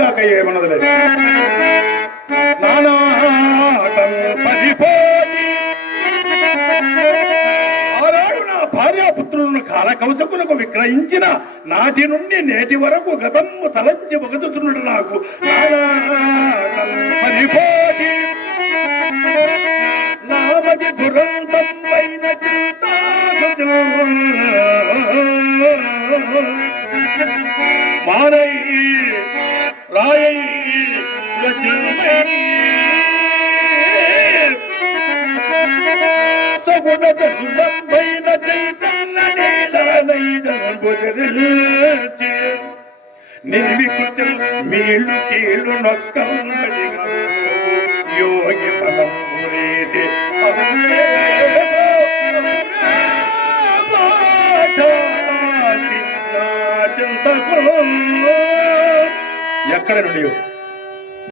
కాక ఏమన్నది లేదు. నానాటం పరిపోయి ఆనాడు నా భార్యాపుత్రులను కాలకవసకులకు విక్రయించిన నాటి నుండి నేటి వరకు గతము తలంచి బగదుతున్నాడు నాకు. నానాటం పరిపోయి నామది దురంతం పైన మారై రాయై సగుణమైన చైతన్య నిర్వికృతి మీళ్ళు కీళ్ళు నొక్కడి యోగి పదం ఎక్కడ నుండి